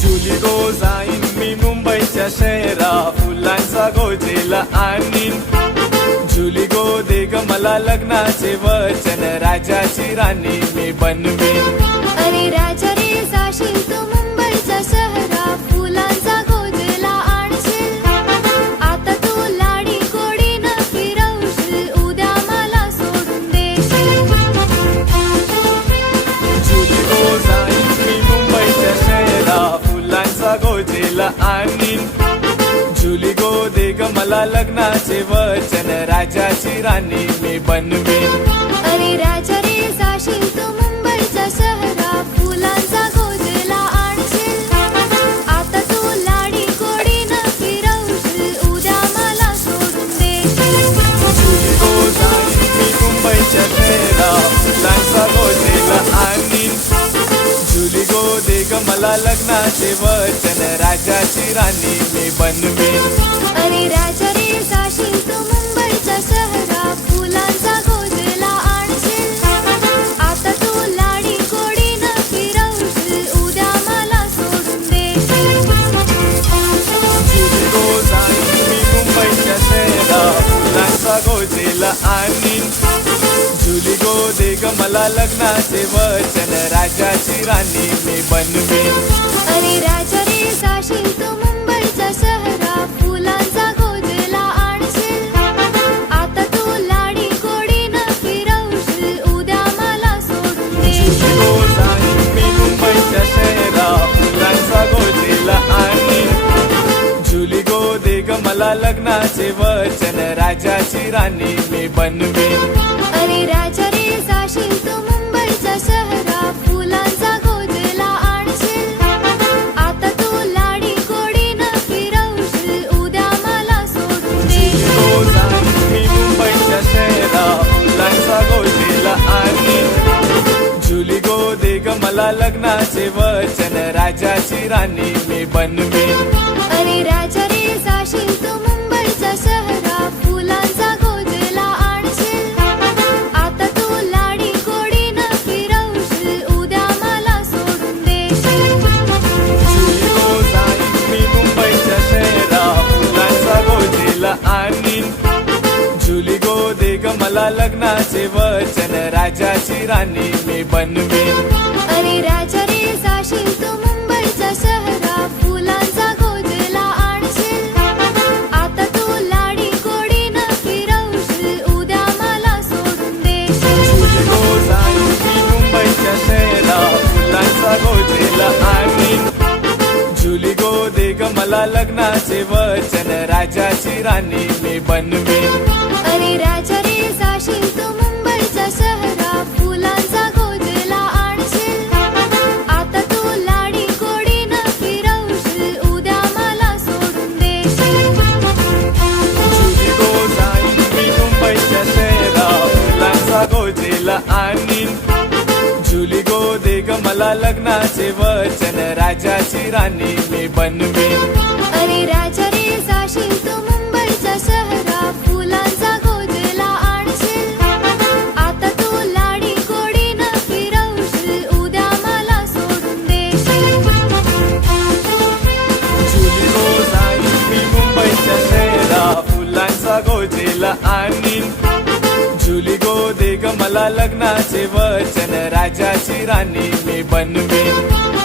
जुली गो जाईन मी मुंबईच्या शहरा फुलांचा गोजेला आणीन. जुली गो दे ग मला लग्नाचे वचन राजाची राणी मी बनवीन. फुलांचा गोजेला आणीन जुली गो दे ग मला लग्नाचे वचन राजाची राणी मी बनवीन. अरे राजा रे जाशील तू मला लग्नाचे वचन राजाची राणी मी बनवीन. अरे राजा रे जाशील तू मुंबईच्या शहरा फुलांचा गोजला आणशील. आता तू लाडी गोडी न फिरवशील उद्या मला सोडून देशील जाईन मी मुंबईच्या शहरा फुलांचा गोजेला ग मला लग्नाचे वचन राजाची राणी मी बनवीन. अरे राजा रे जाशील तू मुंबईच्या शहरा फुलांचा गोजला आणशील. आता तू लाडी गोडी न फिरवशील उद्या मला सोडून देशील. जाईन मी मुंबईच्या शहरा फुलांचा गोजेला आणीन. जुली गो दे ग मला लग्नाचे वचन राजाची राणी मी बनवीन. अरे राजा तू शहरा आणशील आता लाडी गोडी न फिरवशील उद्या मला शहरा हो फुलांचा जुली गो मला लग्नाचे वचन राजाची राणी मी बनवी मला लग्नाचे वचन राजाची राणी मी बनवीन. अरे राजा रे जाशील तू मुंबईच्या शहरा फुलांचा गोजला आणशील. आता तू लाडी गोडी न फिरवशील उद्या मला सोडून देशील. मी मुंबईच्या शहरा फुलांचा गोजेला आणीन जुली गो दे ग मला लग्नाचे वचन राजाची राणी मी बनवीन. आणीन जुली गो दे ग मला लग्नाचे वचन राजाची राणी मी बनवीन. अरे राजा रे जाशील तू मुंबईच्या शहरा फुलांचा गोजला आणशील. आता तू लाडी गोडी न फिरवशील उद्या मला सोडून देशील. जुली गो जाईन मी मुंबईच्या शहरा फुलांचा गोजेला आणीन. दे लग्नाचे वचन राजाची राणी मी बनवीन.